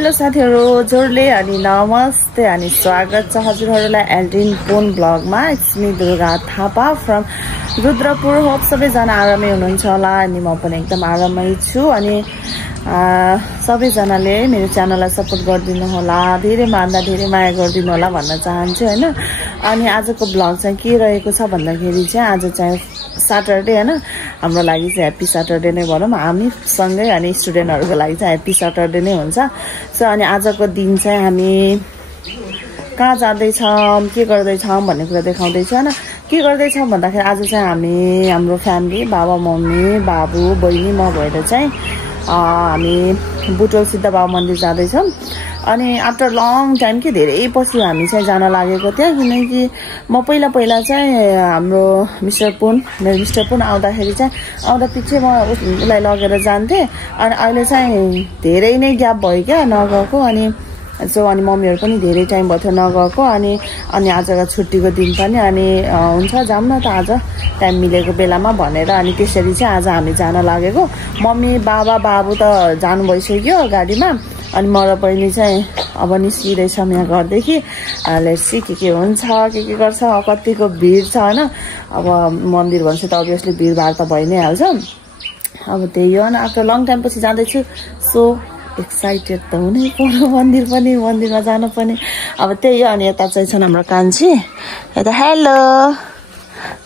Hello साथीहरु जोरले अनि नमस्ते अनि स्वागत छ हजुरहरुलाई एल्ड्रिन पोन ब्लगमा। It's me Durga Thapa from Rudrapur. Hope सबैजना आरामै हुनुहुन्छ होला अनि म पनि एकदम आरामै छु। अनि सबैजनाले मेरो च्यानललाई सपोर्ट गरिदिनु होला, धेरै मान्दा धेरै माया गरिदिनु होला भन्न चाहन्छु हैन। अनि आजको ब्लग चाहिँ के रहेको छ भन्दाखेरि चाहिँ आज चाहिँ सैटरडे हैन, हाम्रो लागि चाहिँ ह्याप्पी सैटरडे नै भनौं, हामी सँगै अनि स्टुडेन्टहरुको लागि चाहिँ ह्याप्पी सैटरडे नै हुन्छ। सो अनि आजको दिन चाहिँ हामी कहाँ जाँदै छौं, के गर्दै छौं भन्ने कुरा देखाउँदै छु हैन। के गर्दै छौं भन्दाखेरि आज चाहिँ हामी हाम्रो फ्यामिली बाबा मम्मी बाबु बहिनी म भएर चाहिँ हामी बुटोल सिद्ध बाबा मन्दिर जाँदै छौं। अनि आफ्टर लङ टाइम के धेरै पछि हामी चाहिँ जान लागेको त्यहाँ, किनकि म पहिला चाहिँ हाम्रो मिस्टर पुन आउँदाखेरि चाहिँ आउँदा पछि म उसलाई लगेर जान्थे। अनि अहिले चाहिँ धेरै नै ग्याप भयो क्या नगएको। अनि मम्मीहरु पनि धेरै टाइम भयो थियो नगएको। अनि आजको छुट्टीको दिन पनि अनि हुन्छ जाऊँ न त आज टाइम मिलेको बेलामा भनेर अनि त्यसरी चाहिँ आज हामी जान लागेको। मम्मी बाबा बाबु त जानु भइसक्यो गाडीमा। अनि म र बहिनी चाहिँ अब निस्किँदैछौँ यहाँ घरदेखि। लेट्स सी के हुन्छ के गर्छ, कतिको भिड छ हैन। अब मन्दिर भन्छ त अभियसली भिडभाड त भइ नै हाल्छ। अब त्यही हो। आफ्टर लङ टाइम पछि जाँदैछु, सो एक्साइटेड त हुनै पर्यो। मन्दिरमा जानु पनि अब त्यही हो। अनि यता चाहिँ छन् हाम्रो कान्छी, यता हेलो।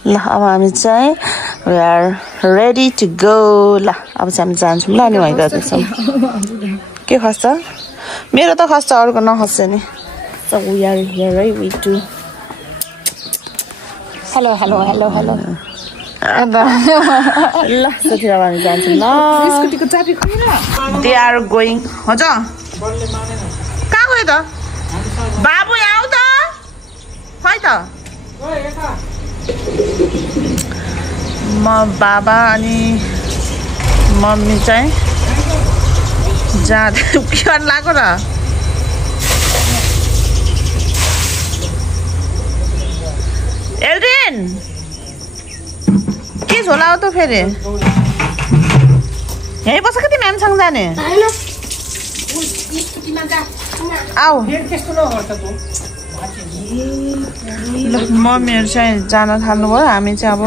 ल अब हामी चाहिँ we are ready to go. ल अब चाहिँ हामी जान्छौँ ल। अनि वहीँ गर्दैछौँ। के खस्छ? मेरो त खस्छ, अरूको नखस्छ नि। So we are here, right? We do. Hello. ल साथी अब हामी जान्छौँ ल। स्कुटीको चाबी खोइ न। They are going. हजुर कहाँ गयो त? बाबु यहाँ आऊ त। खै त म बाबा अनि मम्मी चाहिँ जाँदै के गर्नु लाग्यो र? एल्ड्रिन के झोला हो त फेरि? यही बस्छ कि तिमी हामीसँग जाने? आऊ ल। मम्मीहरू चाहिँ जान थाल्नुभयो, हामी चाहिँ अब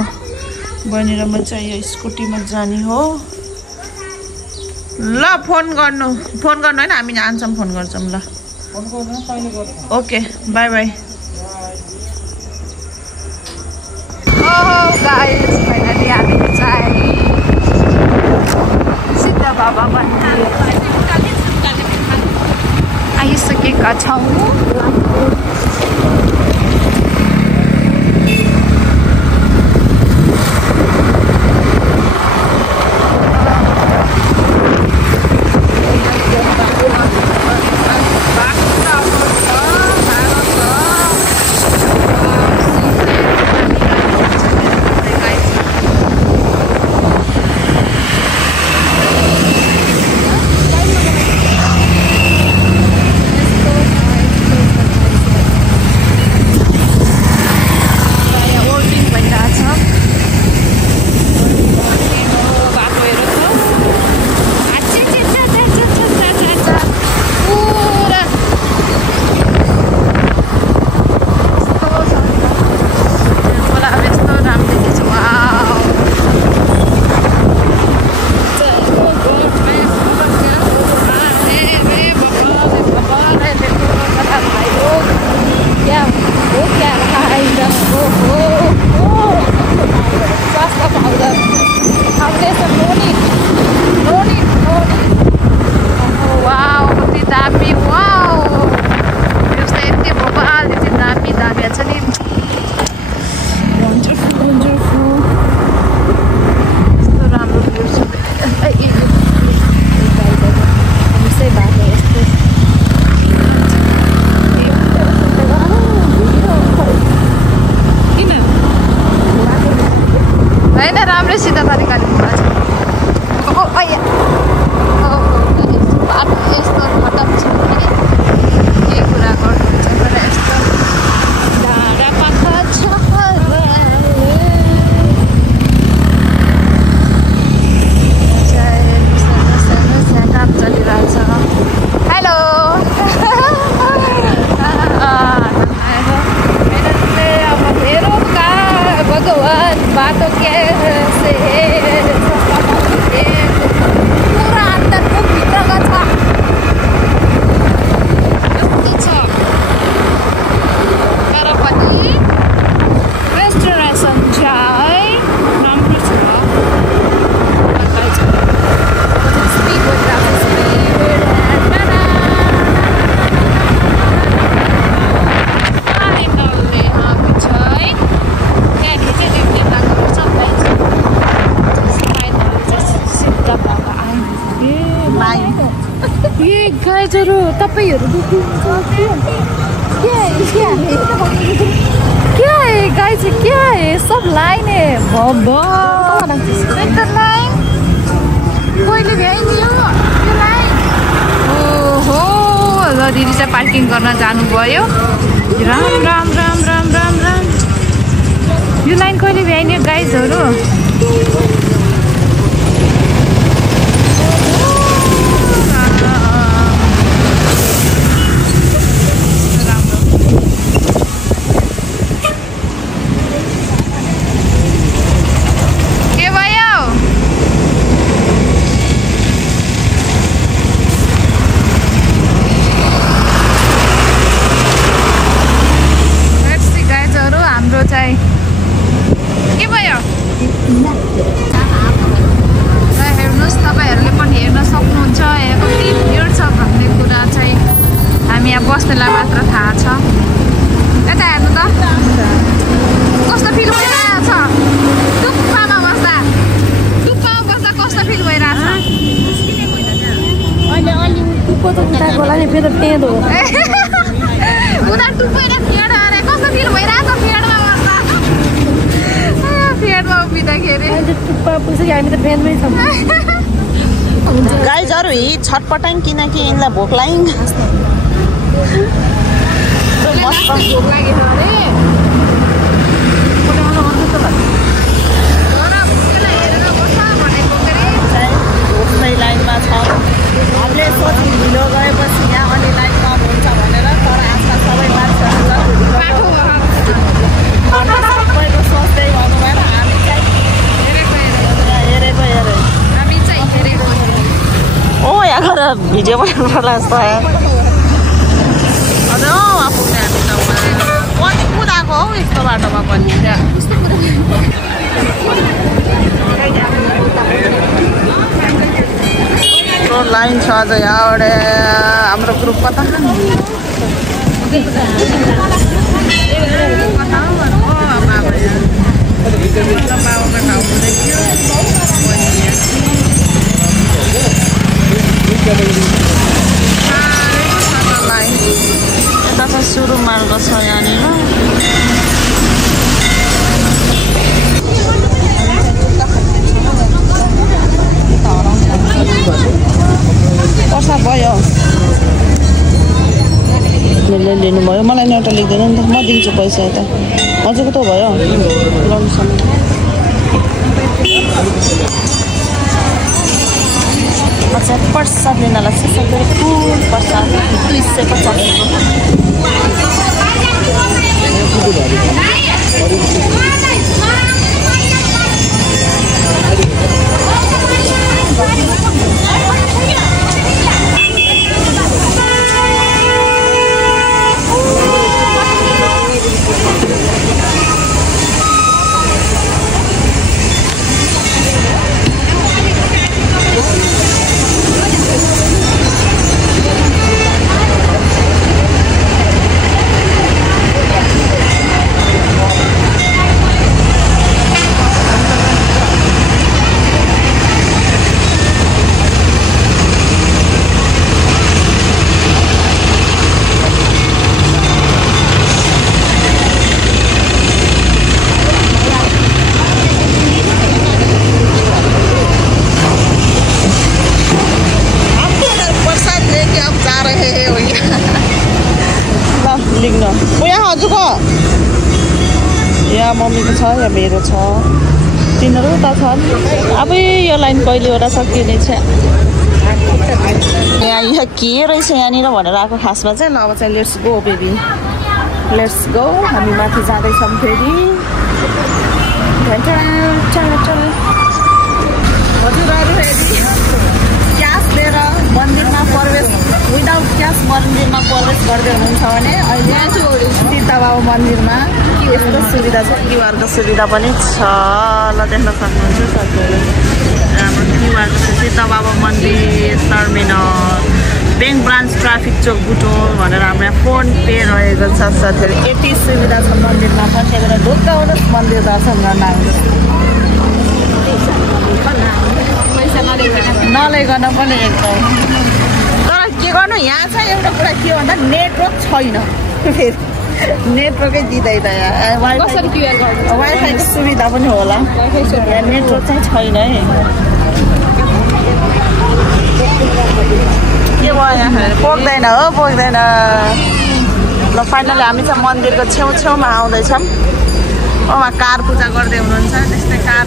बहिनी र म चाहिँ यो स्कुटीमा जाने हो। ल फोन गर्नु होइन, हामी आन्छौँ फोन गर्छौँ ल। Okay by by. Guys finally हामी चाहिँ सिद्ध बाबा मन्दिर आइसकेका छौँ। Hello. भगवान बाटो कैसे पुरा अन्तरको भित्रको छ कति छ तर पनि रेस्टुरेसन चाहिँ राम्रो छ गाइजहरू तपाईँहरू क्या है गाइज क्या है सब लाइन है लाइन कहिले भ्याइदियो यो लाइन ओहो ल दिदी चाहिँ पार्किङ गर्न जानुभयो राम राम राम राम राम राम यो लाइन कहिले भ्याइदियो गाइजहरू हेर्नुहोस् तपाईँहरूले पनि हेर्न सक्नुहुन्छ यहाँको के भिड छ भन्ने कुरा चाहिँ हामी यहाँ बस्नेलाई मात्र थाहा छ यता हेर्नु त कस्तो फिल भइरहेको छ टुप्पामा बस्दा कस्तो फिल भइरहेको कस्तो फिल भइरहेको छ फेडमा उभिँदाखेरि गाइजहरू हिट छटपटाङ किनकि यिनलाई भोक लाग्यो लाइनमा छ हामीले सोच्यौँ ढिलो गएपछि यहाँ अनि लाइन कम हुन्छ भनेर तर आजकल सबै मान्छेहरू सबैको सोच्दै गर्नु भएन हामी चाहिँ हेरेको ओ यहाँ गएर भिडियो बनाउनु पर्ला जस्तो हजुर आफू पनि कुदाएको हौ यस्तो बाटोमा पनि लाइन छ अझ यहाँबाट हाम्रो ग्रुप कता यता चाहिँ सुरु मार्ग छ यहाँनिर पैसा भयो लिनुभयो मलाई एउटा लेख्दैन नि त म दिन्छु पैसा यता हजुरको त भयो लाउनुसँग प्रसाद लिन लाग्छ सबैले फुल प्रसाद 250 यहाँ मम्मीको छ या मेरो छ तिनीहरू त छन् अब यो लाइन कहिलेवटा सकिनेछ यहाँ के रहेछ यहाँनिर भनेर आएको खासमा चाहिँ ल अब चाहिँ let's go baby let's go हामी माथि जाँदैछौँ फेरि हजुरहरू यदि क्यास लिएर मन्दिरमा प्रवेश विदाउट क्यास मन्दिरमा प्रवेश गर्दै हुनुहुन्छ भने अहिले सीता बाबा मन्दिरमा यस्तो सुविधा छ। क्युआरको सुविधा पनि छ ल देख्न सक्नुहुन्छ साथीहरू। हाम्रो क्युआरको सीता बाबा मन्दिर टर्मिनल ब्याङ्क ब्रान्च ट्राफिक चोक बुटोल भनेर हाम्रो यहाँ फोन पे रहेको छ साथीहरू। यति सुविधा छ मन्दिरमा पनि, त्यही भएर ढुक्क आउनुहोस् मन्दिर दर्शन गर्न आउनुहोस्। नलैकन पनि एकदम। तर के गर्नु यहाँ चाहिँ एउटा कुरा के भन्दा नेटवर्क छैन, फेरि नेटवर्कै दिँदैन यहाँ। वाइफाईको सुविधा पनि होला, नेटवर्क चाहिँ छैन है। के भयो यहाँ पोख्दैन हो, पोख्दैन। ल फाइनली हामी चाहिँ मन्दिरको छेउछेउमा आउँदैछौँ। उहाँ कार पूजा गर्दै हुनुहुन्छ, त्यस्तै कार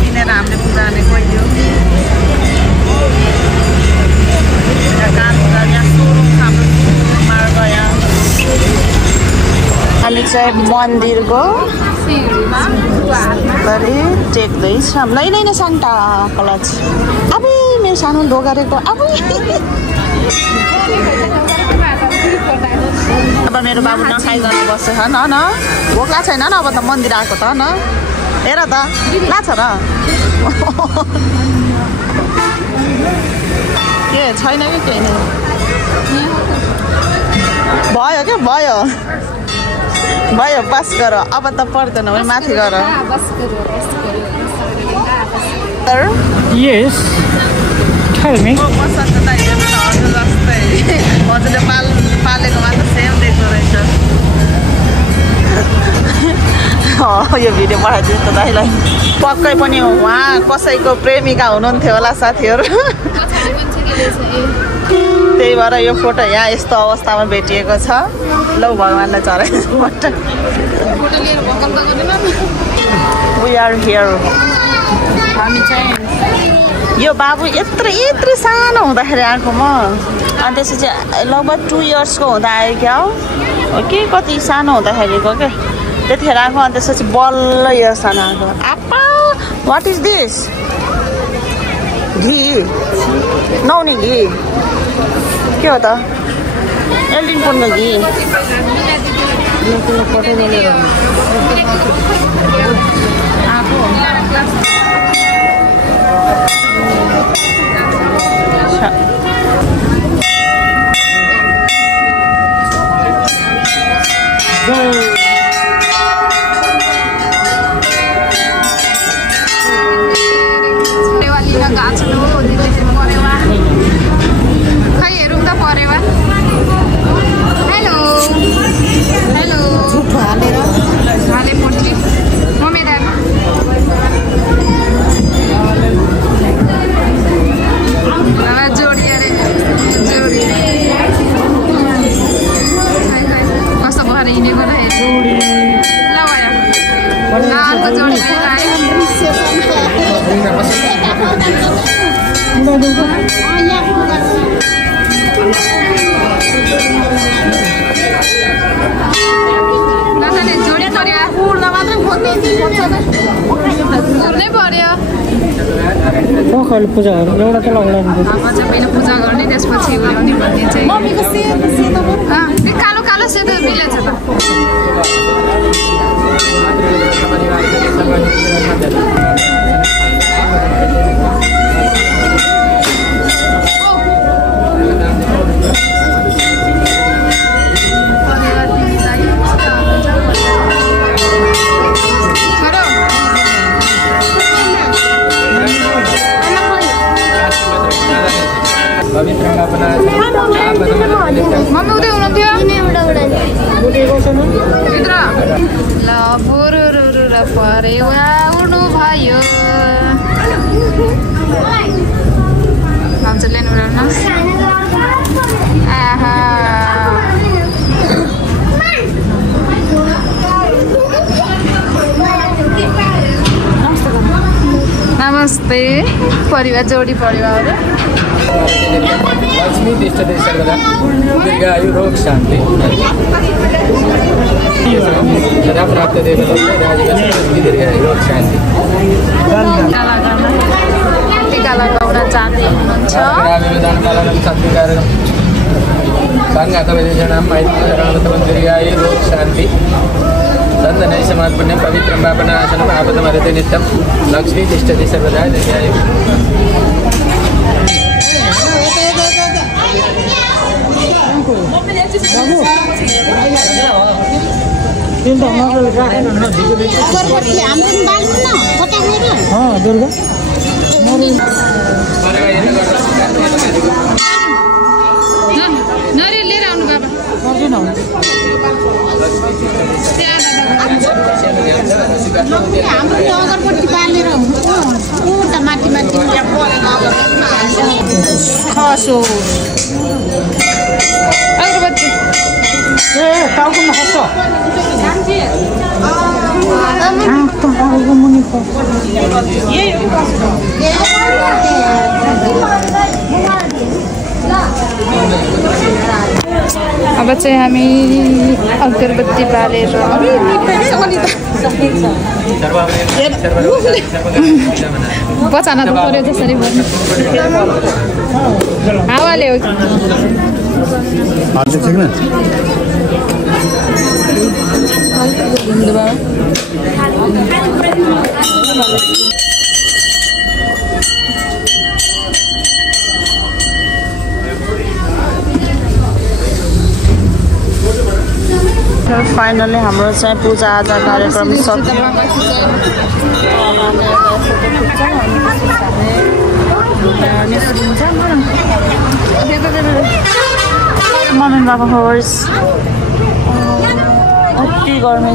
किनेर हामीले पूजा गर्ने गइदियो। कार पूजा यहाँ सोरुम छ हाम्रो मार्ग। यहाँ हामी चाहिँ मन्दिरको टेक्दैछौँ। नै नै नै सान्टा कलच अब मेरो सानो ढोकारेको अब अब मेरो बाबु नखाइकन बस्छ न न भोक लाग्छ छैन न। अब त मन्दिर आएको त न, हेर त लाग्छ र के छैन कि केही नै भयो क्या भयो भयो बस गर। अब त पर्दैन है माथि गर। Yes. Tell me. हजुरले पालेको मात्र सेम देख्दो रहेछ। यो भिडियो पठाइदिनु त दाइलाई। पक्कै पनि उहाँ कसैको प्रेमिका हुनुहुन्थ्यो होला साथीहरू, त्यही भएर यो फोटो यहाँ यस्तो अवस्थामा भेटिएको छ। लौ भगवान्लाई चढाइदिनु। We are here. हामी चाहिँ यो बाबु यत्रो सानो हुँदाखेरि आएको म, अनि त्यसपछि लगभग 2 इयर्सको हुँदा आयो क्या हो कि कति सानो हुँदाखेरिको क्या, त्यतिखेर आएको। अनि त्यसपछि बल्ल यो सानो आएको। आपा वाट इज दिस? घी नुहाउने घी के हो त? एल्डिन पोनको घी। पूजा गर्नु एउटा त लगाउनु पहिला पूजा गर्ने, त्यसपछि उयोनी भन्ने चाहिँ कालो कालो सेतो मिलेछ त। मम्मी उतै हुनुहुन्थ्यो भित्र। ल बुरुरु परेवा उड्नु भयो। भन्छ लिनु पर्छ। आहा नमस्ते परिवार, जोडी परिवार। लक्ष्मी तिष्ठति सर्वदा दीर्घायु रोग शान्ति सदा प्राप्त देवता राजलक्ष्मी दीर्घायु रोग शान्ति। टिका लगाउन जाँदै हुनुहुन्छ। शान्ति चन्दनै समात्मन्यं पवित्रं पापनाशनम् आपदमरते नित्यं लक्ष्मी तिष्ठति सर्वदा दीर्घायु। नरियल लिएर आउनु बाबा। हाम्रो अगरबत्ती बालेर हुन्छ माथि माथि खसो अगरबत्ती टाउकोमा खस्छ अब चाहिँ हामी अगरबत्ती बालेर बचाना त पर्यो जसरी भन्नु हावाले हो फाइनली हाम्रो चाहिँ पूजा आजा कार्यक्रम सकियो। मम्मी बाबा होस् अति गर्मी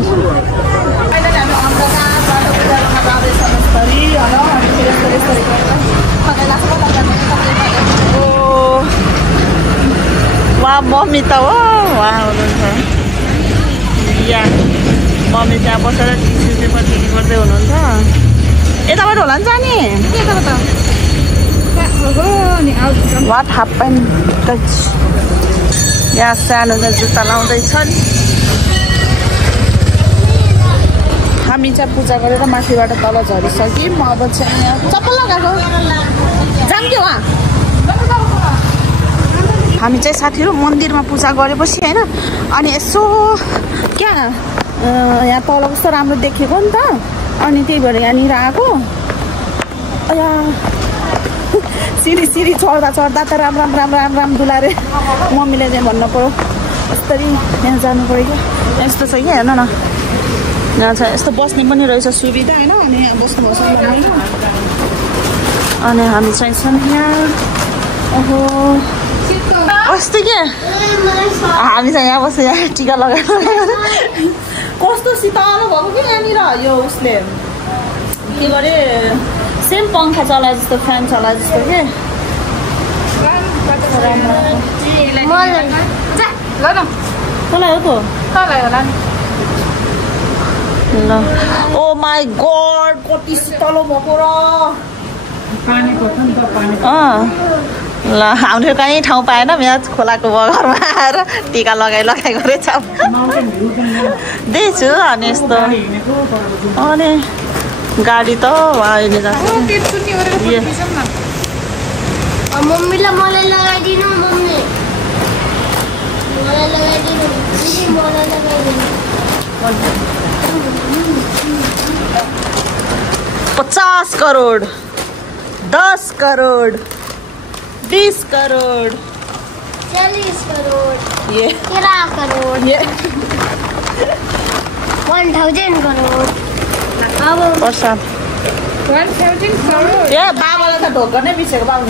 वा मम्मी त हो वा हुनुहुन्छ या मम्मी त्यहाँ बसेर टिस्यु पेपर ठिक गर्दै हुनुहुन्छ। यताबाट होला नि जाने वाट हाप्पन टच यहाँ सानो चाहिँ जुत्ता लाउँदैछन्। हामी चाहिँ पूजा गरेर माथिबाट तल झरिसक्यौँ। अब चाहिँ यहाँ चप्पल लगाएको जान्थ्यो उहाँ हामी चाहिँ साथीहरू मन्दिरमा पूजा गरेपछि होइन अनि यसो क्या यहाँ तल कस्तो राम्रो देखेको नि त अनि त्यही भएर यहाँनिर आएको। सिरी सिरी चढ्दा चढ्दा त राम राम राम राम राम दुलारे मम्मीले चाहिँ भन्नु पऱ्यो यस्तरी यहाँ जानु पऱ्यो क्या यस्तो छ क्या हेर्नु न यहाँ छ यस्तो बस्ने पनि रहेछ सुविधा होइन अनि यहाँ बस्नुपर्छ अनि हामी चाहिँ छौँ यहाँ ओहो अस्ति के हामी चाहिँ यहाँ बस्यो यहाँ टिका लगाएर कस्तो शीतल भएको कि यहाँनिर यो उसले के गरे सेम पङ्खा चलाए जस्तो फ्यान चलाए जस्तो के कसलाई हो त ओ माई गड कति शीतल भएको र ल हामीले कहीँ ठाउँ पाएन यहाँ खोलाको बगरमा आएर टिका लगाइ गरेछ दिएछु अनि यस्तो अनि गाडी त अहिले मम्मीलाई मलाई लगाइदिनु मम्मी मलाई लगाइदिनु मलाई लगाइदिनु 50 करोड़ 10 करोड़ 20 करोड़ 40 करोड़ ये 13 करोड़ ये 1000 करोड़ अब प्रसाद 1000 करोड़ ए बाबाले त ढोका नै बिसेको बाबु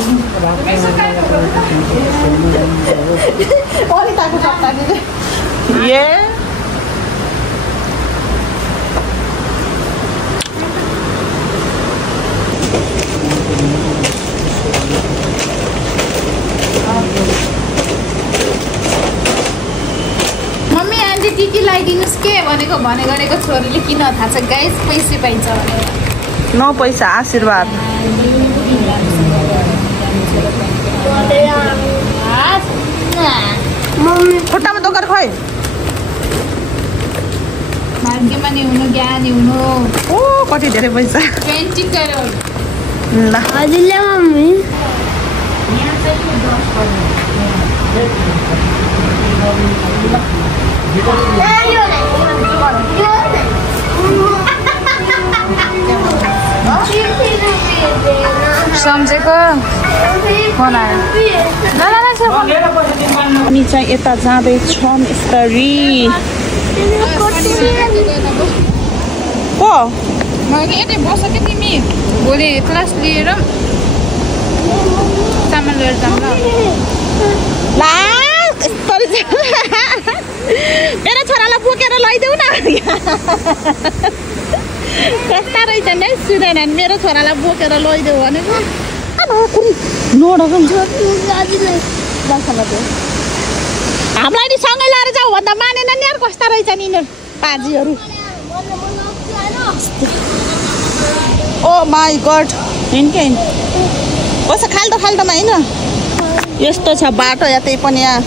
अनिताको पत्ता दिए ये मम्मी आन्टी के लगाइदिनुस् के भनेको भनेको छोरीले किन थाहा छ गाइस पैसा पाइन्छ भने नो पैसा आशीर्वाद मम्मी खुट्टामा दोकर खोइ भाग्यमानी हुनु, ज्ञानी हुनु। ओ कति धेरै पैसा 20 करोड। ल हजुरले मम्मी सम्झेको बनायो। हामी चाहिँ यता जाँदैछौँ यसरी। को यतै बस कि तिमी भोलि क्लास लिएर सामान लिएर जाऊँ ल। मेरो छोरालाई बोकेर लैदेऊ न। कस्ता रहेछ नि सुनेन मेरो छोरालाई बोकेर लैदेऊ भनेको। हामीलाई नि सँगै लिएर जाऊ भन्दा मानेन नि यार। कस्ता रहेछ नि यिनीहरू पाजीहरू। ओ माई गड हिँड के हिँड कस्तो खाल्टो खाल्टोमा हिँड। यस्तो छ बाटो यतै पनि। यहाँ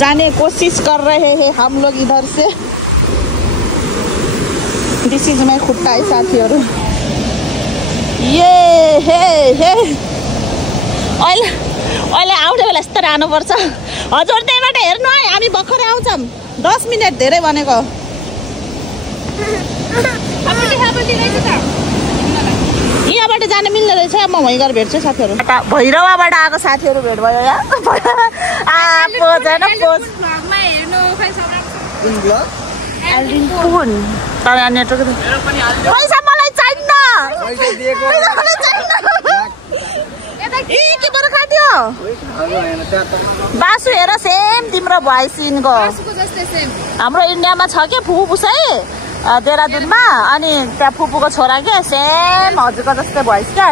जाने कोशिश कर रहे हैं हम लोग इधर से। दिस इज माई खुट्टा है साथीहरू। ये हे हे अहिले अहिले आउने बेला यस्तो रहनुपर्छ। हजुर त्यहीबाट हेर्नु है हामी भर्खरै आउँछौँ 10 मिनट धेरै भनेको। यहाँबाट जान मिल्ने रहेछ। म वहीँ गएर भेट्छु साथीहरू। भैरवाबाट आएको साथीहरू भेट भयो यहाँ। पोज होइन पोज तर यहाँ नेटवर्क पैसा मलाई चाहिन्न। के बरु खाथ्यो बासु हेर सेम तिम्रो भोइस यिनको। हाम्रो इन्डियामा छ के फुपूसै देहरादूनमा। अनि त्यहाँ फुपूको छोरा के सेम हजुरको जस्तै भोइस क्या।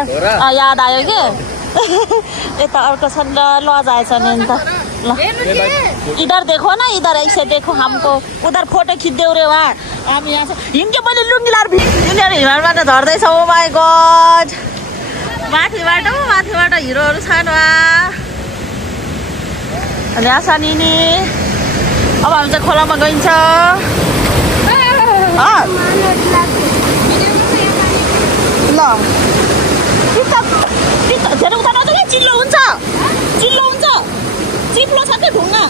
याद आयो के यता अर्को छ ल जाएछ नि त। ल इधर देखो ना इधर ऐसे देखो हमको उधर फोटो खिच्देऊ रे वहाँ। हामी यहाँ हिँड्यो मैले लुङ्गी लाएर यिनीहरू हिमालबाट झर्दैछ। ओ माई गड माथिबाट हिरोहरू छन् वा। यहाँ छ नि अब हामी चाहिँ खोलामा गइन्छ। ल धेरै उता नजाऊ चिल्लो हुन्छ चिप्लो छ कि ढुङ्गा।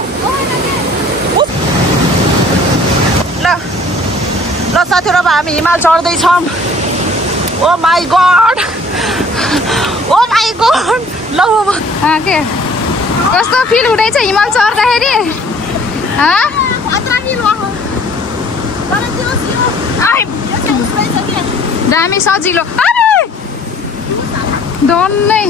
ल साथीहरू अब हामी हिमाल चढ्दैछौँ। ओ माई गड ल के कस्तो फिल हुँदैछ हिमाल चढ्दाखेरि? दामी सजिलो डन्नै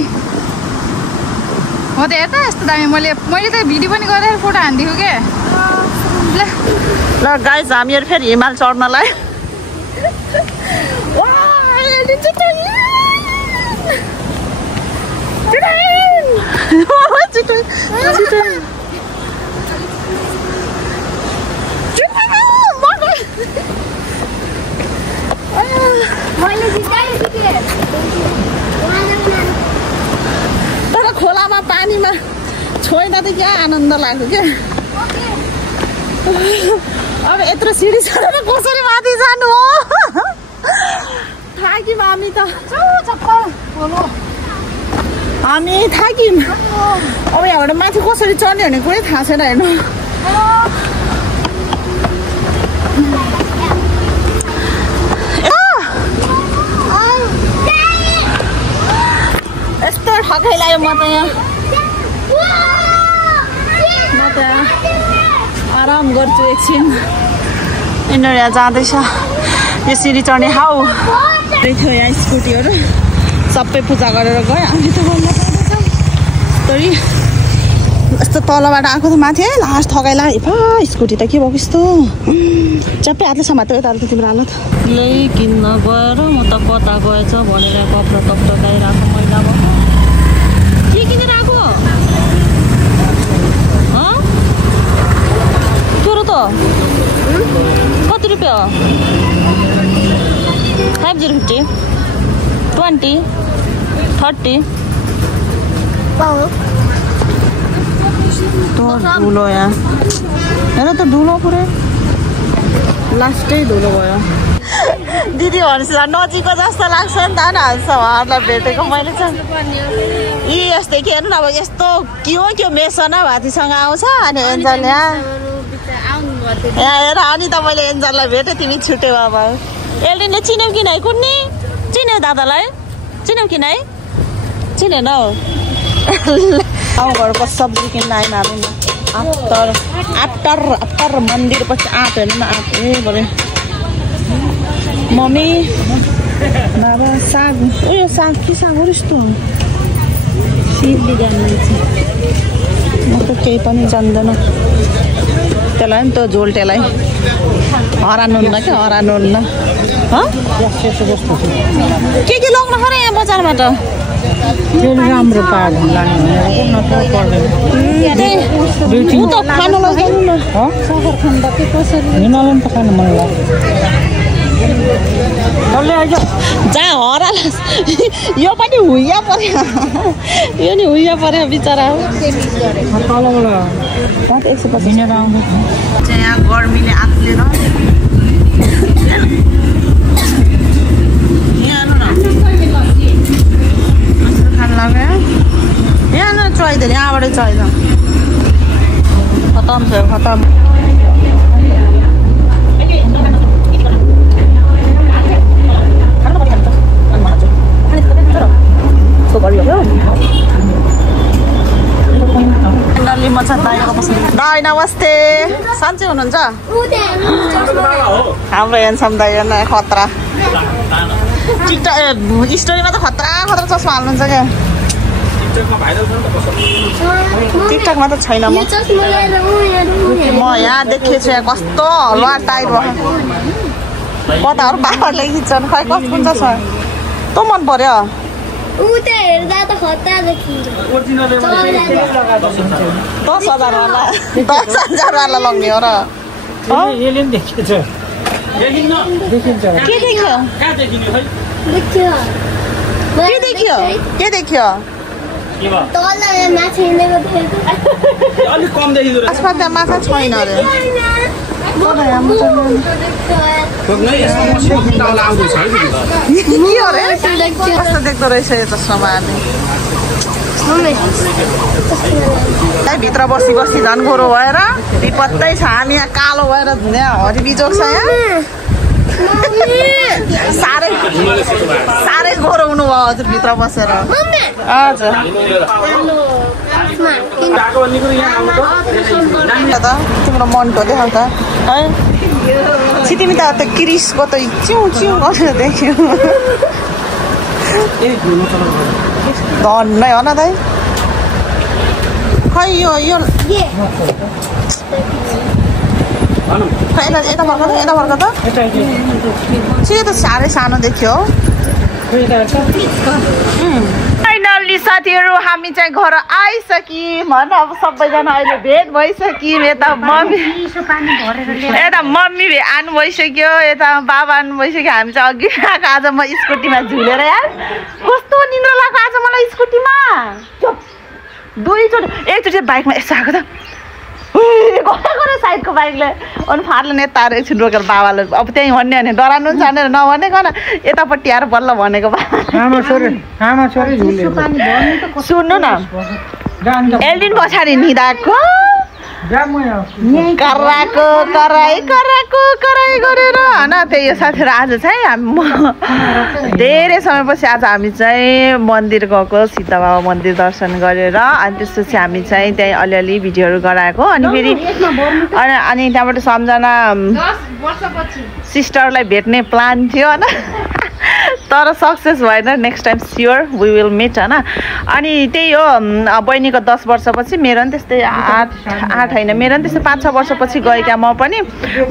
हो त। हेर त यस्तो दामी। मैले त भिडियो पनि गरेर फोटो हानिदिएको के। ल गाइज हामीहरू फेरि हिमाल चढ्नलाई तर खोलामा पानीमा छोइन त क्या आनन्द लाग्यो क्या। अब यत्रो सिडी चढेर कसरी माथि जानु हो। थाक्यौँ हामी त हामी थाक्यौँ। अब यहाँबाट माथि कसरी चढ्ने भन्ने कुरै थाहा छैन हेर्नु। यस्तो ठकै लाग्यो। म त यहाँ आराम गर्छु एकछिन। यिनीहरू यहाँ जाँदैछ यो सिडी चढ्ने हाउ थियो। यहाँ स्कुटीहरू सबै पूजा गरेर गयो। हामी त तरी यस्तो तलबाट आएको त माथि है लास्ट थकाइ लाग्यो। स्कुटी त के भएको यस्तो चप्पै हातले समात्यो। यता त तिम्रो हालत यही किन्न गएर म त कता गएछ भनेर कपडा कपडा लगाइरहेको मैला भयो। के किनेर आएको चोरो त कति रुपियाँ? 5050 20 30 ठुलो यहाँ हेर त ठुलो पुरै लास्टै धुलो भयो दिदी भनेपछि नजिकको जस्तो लाग्छ नि त उहाँहरूलाई भेटेको मैले चाहिँ यी यस्तै के हेर्नु अब यस्तो के हो मेसन भातीसँग आउँछ अनि एन्जल यहाँ हेर अनि त मैले एन्जललाई भेटेँ तिमी छुट्यौ अब एल्डिनले चिन्यौ किन है कुन्नी चिन्यौ दादालाई चिन्यौ किन है चिनेन हौ गाउँघरको सब्जी किन्न आएन हामी आफ्टर मन्दिर पछि आँप हेर्नु न आँप बरे मम्मी बाबा साग उयो साग के साग हो यस्तो म त केही पनि जान्दैन त्यसलाई नि त झोल त्यसलाई हरानुहुन्न क्या हरानुहुन्न के लग्न खरे यहाँ बजारबाट राम्रो पायो खानु लग्नु न हिमालयन त खानु मन लाग्छ जहाँ हरा यो पनि हुइया पर्यो यो नि हुइया पर्यो बिचरा यहाँ गर्मीले आत्लेर खान लाग्यो यहाँ न चढ्दैन यहाँबाट चढ्छ खतम छ खतम दाई नमस्ते सन्चै हुनुहुन्छ हाम्रो हेन्सम दाई खतरा टिकटक स्टोरीमा त खतरा खतरा चस्मा हाल्नुहुन्छ क्या टिकटकमा त छैन म यहाँ देखेको छु यहाँ कस्तो हलुवा टाइप कताहरू बाबाले खिच्छन् खै कस्तो कुन छ तँ मन पर्यो 10,000 वाला लग्ने हो र के देख्यो माछा छैन अरे कस्तो देख्दो रहेछ यो चस्मा भित्र बसी बसी झन् गोरो भएर विपत्तै छ हामी यहाँ कालो भएर हरि बिजोग छ यहाँ साह्रै गोरो हुनुभयो हजुर भित्र बसेर हजुर तिम्रो मन्टो देखाउ त है तिमी त क्रिसको त च्यु च्यु गरेर देख्यो धन्नै हो न दाइ खै यो यता फर्क त छिटो त साह्रै सानो देख्यो फाइनल्ली साथीहरू हामी चाहिँ घर आइसक्यौँ होइन अब सबैजना अहिले भेट भइसक्यौँ यता मम्मी आउनु भइसक्यो यता बाबा आउनु भइसक्यो हामी चाहिँ अघि आएको आज म स्कुटीमा झुलेर यार कस्तो निन्द्रा लाग्यो आज मलाई स्कुटीमा दुईचोटि एकचोटि बाइकमा यसो आएको त गरे साइडको बाइकले अनि फार्ले नेताहरू एकछिन रोकेर बाबाले अब त्यहीँ भन्ने भने डराउनु पनि जानेर नभनेको न यतापट्टि आएर बल्ल भनेको सुन्नु न एल्डिन पछाडि निदाको कराई गरेर होइन त्यही साथीहरू आज चाहिँ धेरै समयपछि आज हामी चाहिँ मन्दिर गएको सिद्ध बाबा मन्दिर दर्शन गरेर अनि त्यसपछि हामी चाहिँ त्यहीँ अलिअलि भिडियोहरू गराएको अनि फेरि अनि त्यहाँबाट सम्झना सिस्टरलाई भेट्ने प्लान थियो होइन तर सक्सेस भएन next time sure we will meet होइन अनि त्यही हो बहिनीको 10 वर्षपछि मेरो पनि त्यस्तै 8 होइन मेरो पनि त्यस्तै 5-6 वर्षपछि गएँ क्या म पनि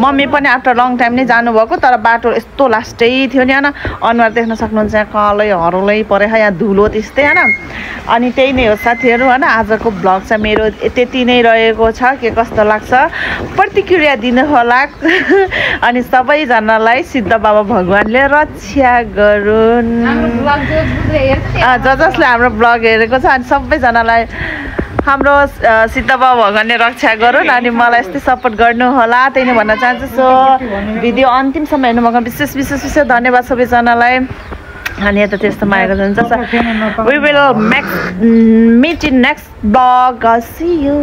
मम्मी पनि आफ्टर लङ टाइम नै जानुभएको तर बाटो यस्तो लास्टै थियो नि होइन अनुहार देख्न सक्नुहुन्छ यहाँ कलै हरुलै परे यहाँ धुलो त्यस्तै होइन अनि त्यही नै हो साथीहरू होइन आजको भ्लग चाहिँ मेरो त्यति नै रहेको छ के कस्तो लाग्छ प्रतिक्रिया दिनु होला अनि सबैजनालाई सिद्ध बाबा भगवानले रक्षा गरून् जसले हाम्रो ब्लग हेरेको छ अनि सबैजनालाई हाम्रो सीताबा भगवानले रक्षा गरून् अनि मलाई यस्तै सपोर्ट गर्नु होला त्यही नै भन्न चाहन्छु। सो भिडियो अन्तिमसम्म हेर्नुभएको विशेष धन्यवाद सबैजनालाई। अनि यता त्यस्तो माया गर्नुहुन्छ। We will meet in next vlog. See you.